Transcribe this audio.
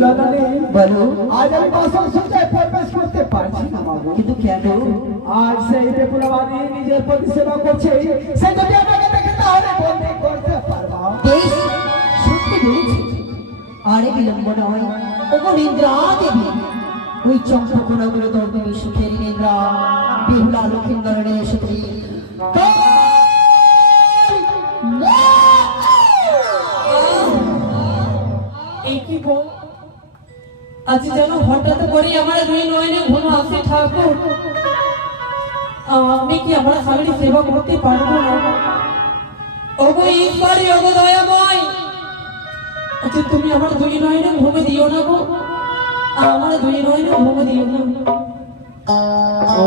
জানালে বলো। আজ আমি বাসন সজ্জায় প্রবেশ করতে পারছি না মাগো। কিন্তু কেন? আর সেই বেপুলাবাদী নিজের প্রতি সেবা করছে, সে যদি আমাকে দেখে তাহলে বন্দি করতে পারবা। বেশ, সত্যি বলেছি। আরে বিলম্ব নয়, ওগো নিদ্রা দেবী, ওই চম্পকনগর দর্দনী সুখের নিদ্রা বেহুলা লক্ষিন্দরণে এসেছি। আজ যেন হঠাৎ করে আমার দুই নয়নে ঘুম আসে ঠাকুর। আমি কি আমার স্বামীর সেবা করতে পারবো না? ওগো ঈশ্বরী, ওগো দয়াময়, আচ্ছা তুমি আমার দুই নয়নে ঘুম দিও না গো, আমার দুই নয়নে ঘুম দিও না। ও